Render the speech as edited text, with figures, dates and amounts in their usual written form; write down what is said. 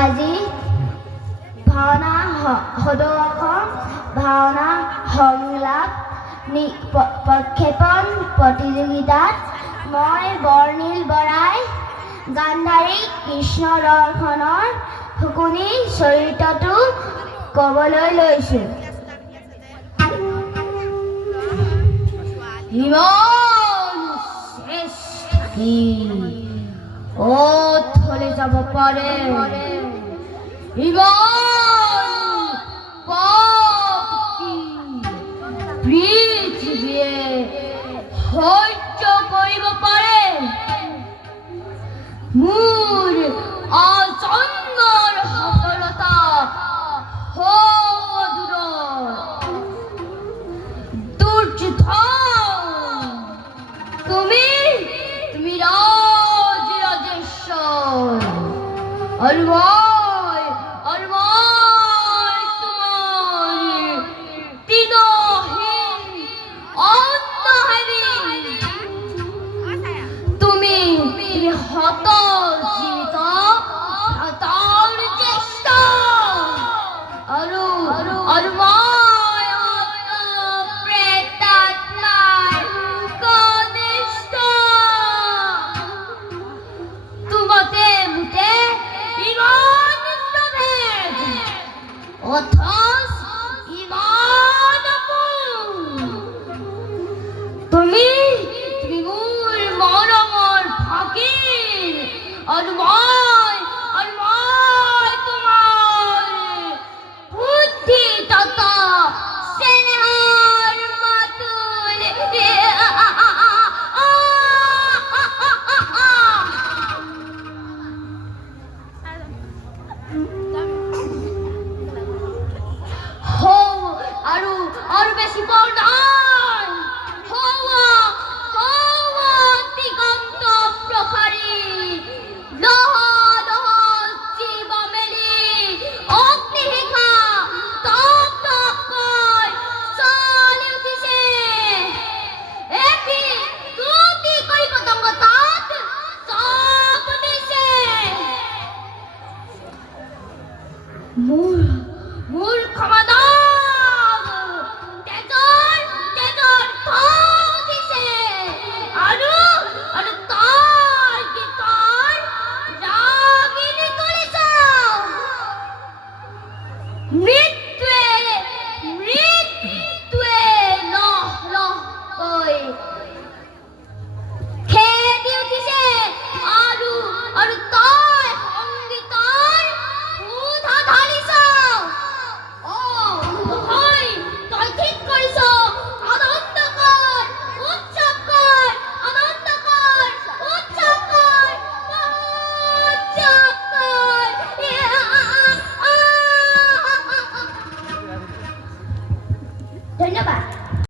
আজি ভাওনা সদৌ ভাওনা সংলাপ প্ৰক্ষেপণ প্ৰতিযোগিতাত মই বৰ্ণিল বৰাই গান্ধাৰী কৃষ্ণ দৰ্শনৰ শুকুনি চৰিত্ৰটো ক'বলৈ লৈছোঁ। থলে যাব পাৰে পৃথিৱীয়ে সহ্য কৰিব পাৰে মোৰ আচন্নৰ সফলতা তুমি রাজেশ্বর আৰু মই তোমাৰ দিনহীন অন্তহাৰী তুমি হত জীৱিত হতৰ জ্যেষ্ঠ আৰু মই প্ৰেতাত্মাৰ কনিষ্ঠ তোমাতে মুতে ইমান প্ৰভেদ